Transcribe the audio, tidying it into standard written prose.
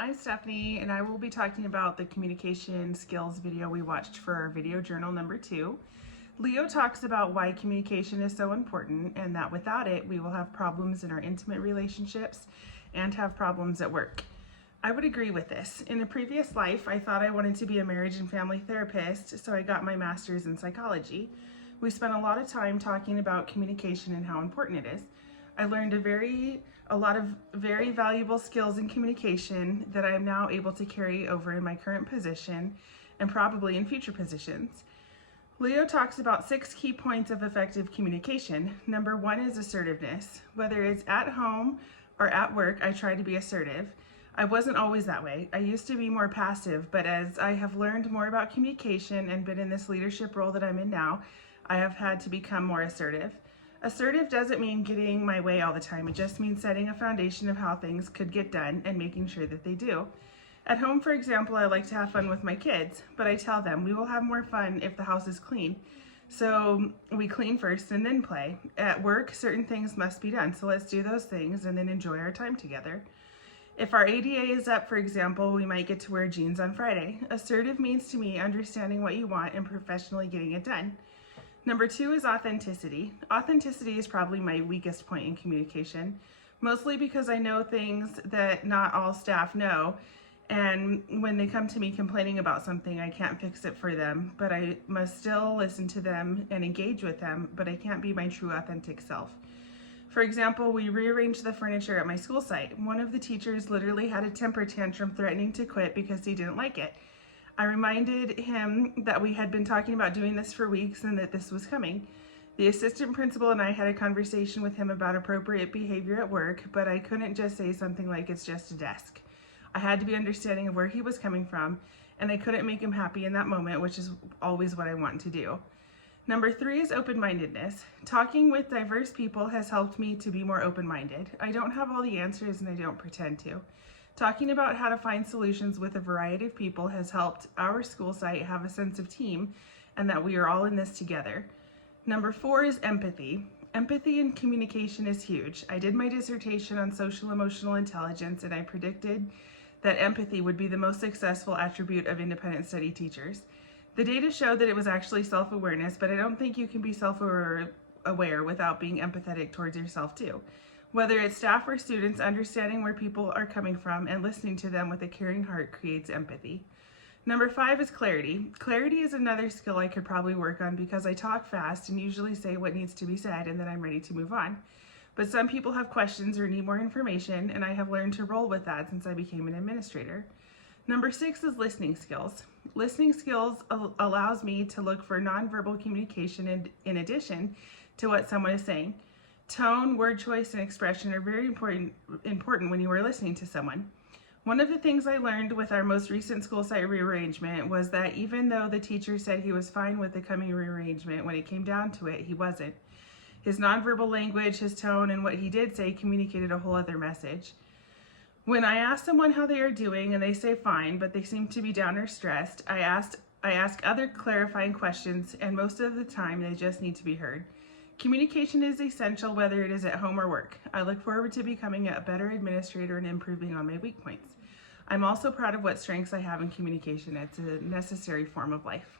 I'm Stephanie, and I will be talking about the communication skills video we watched for our video journal number 2. Leo talks about why communication is so important and that without it, we will have problems in our intimate relationships and have problems at work. I would agree with this. In a previous life, I thought I wanted to be a marriage and family therapist, so I got my master's in psychology. We spent a lot of time talking about communication and how important it is. I learned a lot of very valuable skills in communication that I am now able to carry over in my current position and probably in future positions. Leo talks about 6 key points of effective communication. Number 1 is assertiveness. Whether it's at home or at work, I try to be assertive. I wasn't always that way. I used to be more passive, but as I have learned more about communication and been in this leadership role that I'm in now, I have had to become more assertive. Assertive doesn't mean getting my way all the time. It just means setting a foundation of how things could get done and making sure that they do. At home, for example, I like to have fun with my kids, but I tell them we will have more fun if the house is clean. So we clean first and then play. At work, certain things must be done, so let's do those things and then enjoy our time together. If our ADA is up, for example, we might get to wear jeans on Friday. Assertive means to me understanding what you want and professionally getting it done. Number 2 is authenticity. Authenticity is probably my weakest point in communication, mostly because I know things that not all staff know, and when they come to me complaining about something, I can't fix it for them, but I must still listen to them and engage with them, but I can't be my true authentic self. For example, we rearranged the furniture at my school site. One of the teachers literally had a temper tantrum threatening to quit because he didn't like it. I reminded him that we had been talking about doing this for weeks and that this was coming. The assistant principal and I had a conversation with him about appropriate behavior at work, but I couldn't just say something like it's just a desk. I had to be understanding of where he was coming from, and I couldn't make him happy in that moment, which is always what I want to do. Number 3 is open-mindedness. Talking with diverse people has helped me to be more open-minded. I don't have all the answers and I don't pretend to. Talking about how to find solutions with a variety of people has helped our school site have a sense of team and that we are all in this together. Number 4 is empathy. Empathy in communication is huge. I did my dissertation on social emotional intelligence and I predicted that empathy would be the most successful attribute of independent study teachers. The data showed that it was actually self-awareness, but I don't think you can be self-aware without being empathetic towards yourself too. Whether it's staff or students, understanding where people are coming from and listening to them with a caring heart creates empathy. Number 5 is clarity. Clarity is another skill I could probably work on because I talk fast and usually say what needs to be said and then I'm ready to move on. But some people have questions or need more information, and I have learned to roll with that since I became an administrator. Number 6 is listening skills. Listening skills allows me to look for nonverbal communication in addition to what someone is saying. Tone, word choice, and expression are very important when you are listening to someone. One of the things I learned with our most recent school site rearrangement was that even though the teacher said he was fine with the coming rearrangement, when it came down to it, he wasn't. His nonverbal language, his tone, and what he did say communicated a whole other message. When I ask someone how they are doing and they say fine, but they seem to be down or stressed, I ask other clarifying questions, and most of the time they just need to be heard. Communication is essential whether it is at home or work. I look forward to becoming a better administrator and improving on my weak points. I'm also proud of what strengths I have in communication. It's a necessary form of life.